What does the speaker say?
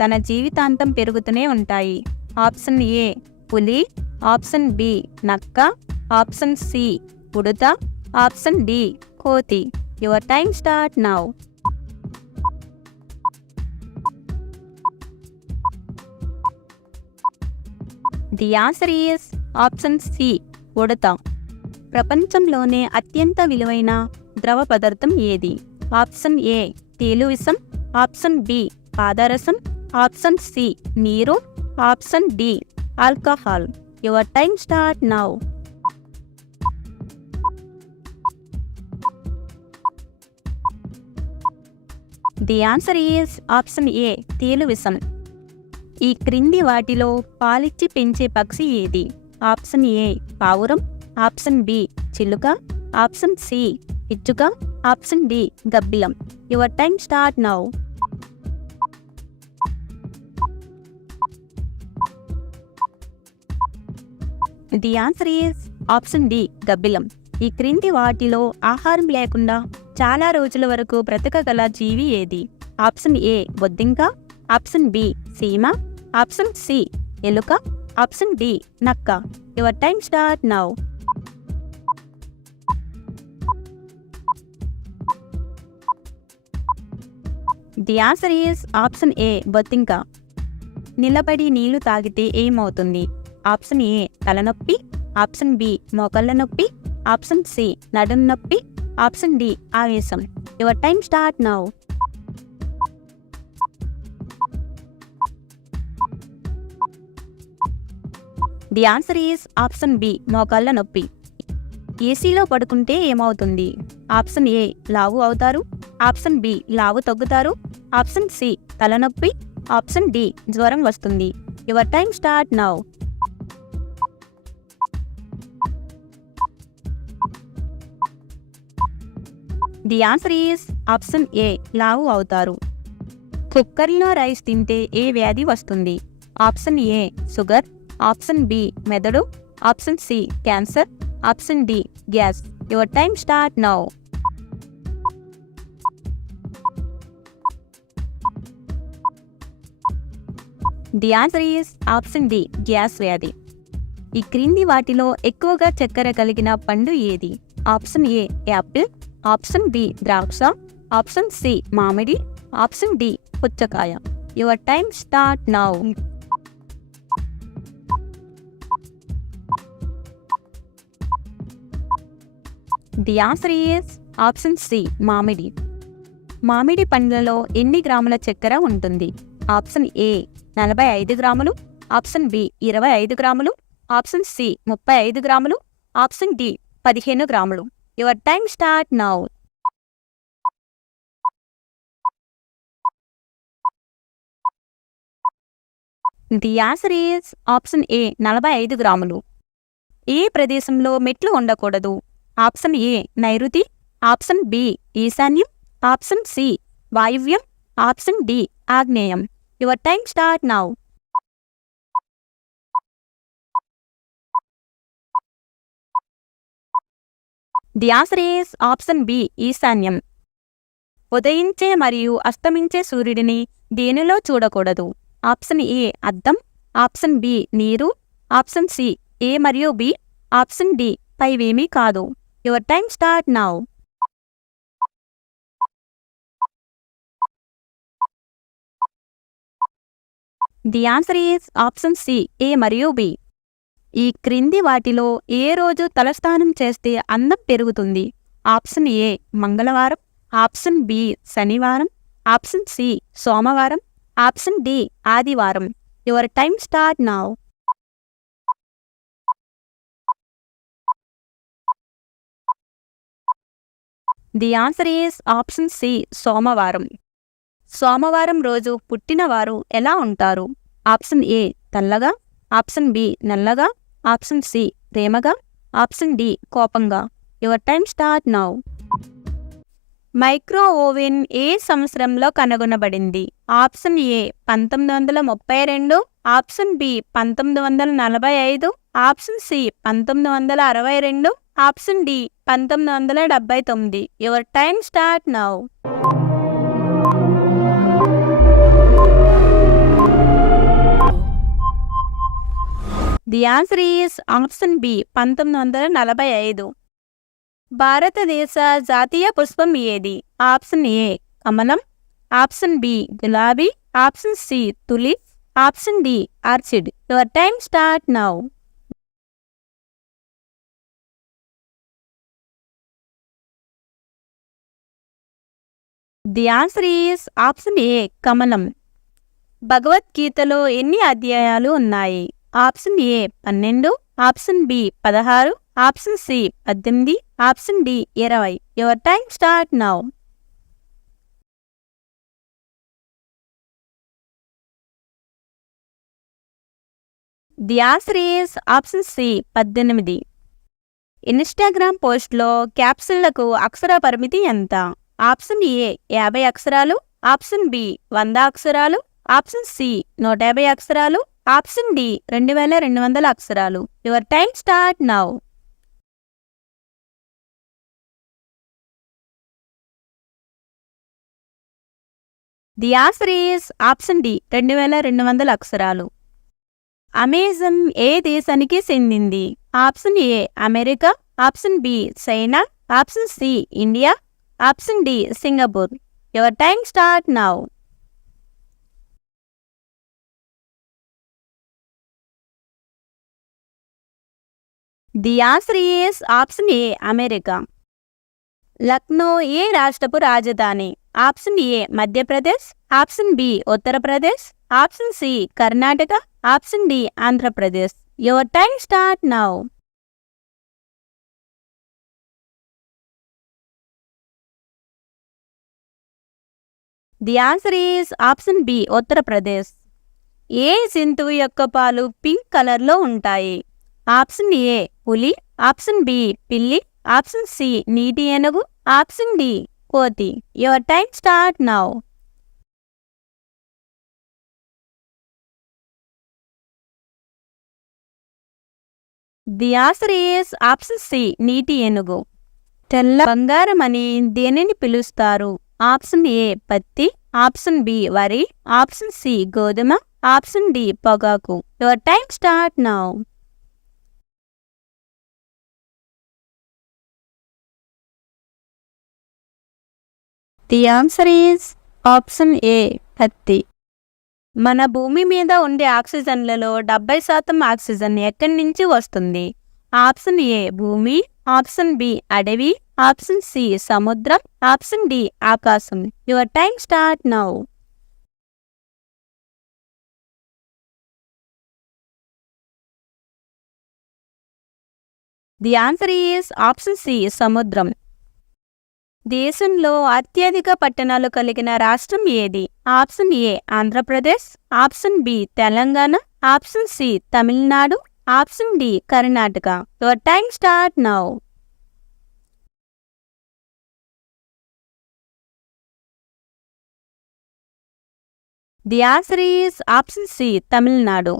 తన జీవితాంతం పెరుగుతూనే ఉంటాయి. ఆప్షన్ ఏ పులి, ఆప్షన్ బి నక్క, ఆప్షన్ సి ఉడుత, ఆప్షన్ డి కోతి. Your time start now. The answer is option C ఉడత. ప్రపంచంలోనే అత్యంత విలువైన ద్రవ పదార్థం ఏది? ఆప్షన్ ఏ తేలు విషం, ఆప్షన్ బి పాదరసం, ఆప్షన్ సి నీరు, option D alcohol. Your time start now. The answer is option A తేలు విషం. ఈ క్రింది వాటిలో పాలిచ్చి పెంచే పక్షి ఏది? ఆప్షన్ ఏ పావురం, ఆప్షన్ బి చిలుక, ఆప్షన్ సి పిచ్చుక, ఆప్షన్ డి గబ్బిలం. Your time start now. The answer is option D గబ్బిలం. ఈ క్రింది వాటిలో ఆహారం లేకుండా చాలా రోజుల వరకు బ్రతకగల జీవి ఏది? ఆప్షన్ ఏ బొద్దింక, ఆప్షన్ బి సీమ, ఆప్షన్ సి ఎలుక, ఆప్షన్ డి నక్క. Your time start now. The answer is option A బొద్దింక. నిలబడి నీళ్లు తాగితే ఏమవుతుంది? ఆప్షన్ ఏ తలనొప్పి, ఆప్షన్ బి మోకాళ్ళ నొప్పి, ఆప్షన్ సి నడుం నొప్పి, ఆప్షన్ డి ఆవేశం. Your time start now. The answer is option B మోకాళ్ళ నొప్పి. ఏసీలో పడుకుంటే ఏమవుతుంది? ఆప్షన్ ఏ లావు అవుతారు, ఆప్షన్ బి లావు తగ్గుతారు, ఆప్షన్ సి తలనొప్పి, ఆప్షన్ డి జ్వరం వస్తుంది. Your time start now. The answer is option A లావు అవుతారు. కుక్కర్లో రైస్ తింటే ఏ వ్యాధి వస్తుంది? Option A sugar, option B మెదడు, option C cancer, option D gas. Your time start now. The answer is option D gas వ్యాధి. ఈ క్రింది వాటిలో ఎక్కువగా చక్కెర కలిగిన పండు ఏది? Option A apple, option B ద్రాక్ష, ఆప్షన్ సి మామిడి, ఆప్షన్ డి పుచ్చకాయ. Your time start now. The answer is option C మామిడి. మామిడి పండ్లలో ఎన్ని గ్రాముల చక్కెర ఉంటుంది? ఆప్షన్ ఏ 45 గ్రాములు, ఆప్షన్ బి 25 గ్రాములు, ఆప్షన్ సి 35 గ్రాములు, ఆప్షన్ డి 15 గ్రాములు. Your time start now. The answer is option A 45 గ్రాములు. ఏ ప్రదేశంలో మెట్లు ఉండకూడదు? ఆప్షన్ ఏ నైరుతి, ఆప్షన్ బి ఈశాన్యం, ఆప్షన్ సి వాయువ్యం, ఆప్షన్ డి ఆగ్నేయం. Your time start now. The answer is option B ఈశాన్యం. ఉదయించే మరియు అస్తమించే సూర్యుడిని దేనిలో చూడకూడదు? ఆప్షన్ ఏ అద్దం, ఆప్షన్ బి నీరు, ఆప్షన్ సి ఏ మరియు బి, ఆప్షన్ డి పైవేమీ కాదు. Your time start now. The answer is option C A మరియు బి. ఈ క్రింది వాటిలో ఏ రోజు తలస్నానం చేస్తే అందం పెరుగుతుంది? ఆప్షన్ ఏ మంగళవారం, ఆప్షన్ బి శనివారం, ఆప్షన్ సి సోమవారం, ఆప్షన్ డి ఆదివారం. Your time start now. The answer is option C సోమవారం. సోమవారం రోజు పుట్టినవారు ఎలా ఉంటారు? ఆప్షన్ ఏ తెల్లగా, ఆప్షన్ బి నల్లగా, ఆప్షన్ సి ప్రేమగా, ఆప్షన్ డి కోపంగా. Your time start now. Micro oven ఏ సంవత్సరంలో కనుగొనబడింది? Option A 1932, option B 1945, option C 1962, option D 1979. Your time start now. The answer is option B 1945. భారతదేశ జాతీయ పుష్పం ఏది? ఆప్షన్ ఏ కమలం, ఆప్షన్ బి గులాబీ, option C tulip, option D orchid. Your time start now. The answer is option A కమలం. భగవద్గీతలో ఎన్ని అధ్యాయాలు ఉన్నాయి? Option A 12, option B 16, option C 18, option D 20. Your time start now. The answer is option C 18. Instagram పోస్ట్లో క్యాప్షన్లకు అక్షర పరిమితి ఎంత? Option A 50 అక్షరాలు, ఆప్షన్ బి 100 అక్షరాలు, ఆప్షన్ సి 150 అక్షరాలు, ఆప్షన్ డి 2200 అక్షరాలు. Your time start now. The answer is option D 2200 అక్షరాలు. Amazon ఏ దేశానికి చెందింది? Option A America, option B China, option C India, option D Singapore. Your time start now. The answer is option A America. Lucknow ఏ రాష్ట్రపు రాజధాని? Option A Madhya Pradesh, option B Uttar Pradesh, option C Karnataka, option D Andhra Pradesh. Your time start now. The answer is option B Uttar Pradesh. ఏ జంతువు యొక్క పాలు pink కలర్లో ఉంటాయి? Option A పులి, ఆప్షన్ బి పిల్లి, ఆప్షన్ సి నీటి ఏనుగు, ఆప్షన్ డి కోతి. Your time start now. The answer is option C నీటి ఏనుగు. తెల్ల బంగారం అని దేనిని పిలుస్తారు? ఆప్షన్ ఏ పత్తి, ఆప్షన్ బి వరి, ఆప్షన్ సి గోధుమ, ఆప్షన్ డి పొగాకు. Your time start now. The answer is option ఏ పత్తి. మన భూమి మీద ఉండే ఆక్సిజన్లలో 70% ఆక్సిజన్ ఎక్కడి నుంచి వస్తుంది? ఆప్షన్ ఏ భూమి, ఆప్షన్ బి అడవి, ఆప్షన్ సి సముద్రం, ఆప్షన్ డి ఆకాశం. Your time start now. The answer is option C సముద్రం. దేశంలో అత్యధిక పట్టణాలు కలిగిన రాష్ట్రం ఏది? Option A Andhra Pradesh, option B Telangana, option C Tamil Nadu, option D Karnataka. Your time start now. The answer is option C Tamil Nadu.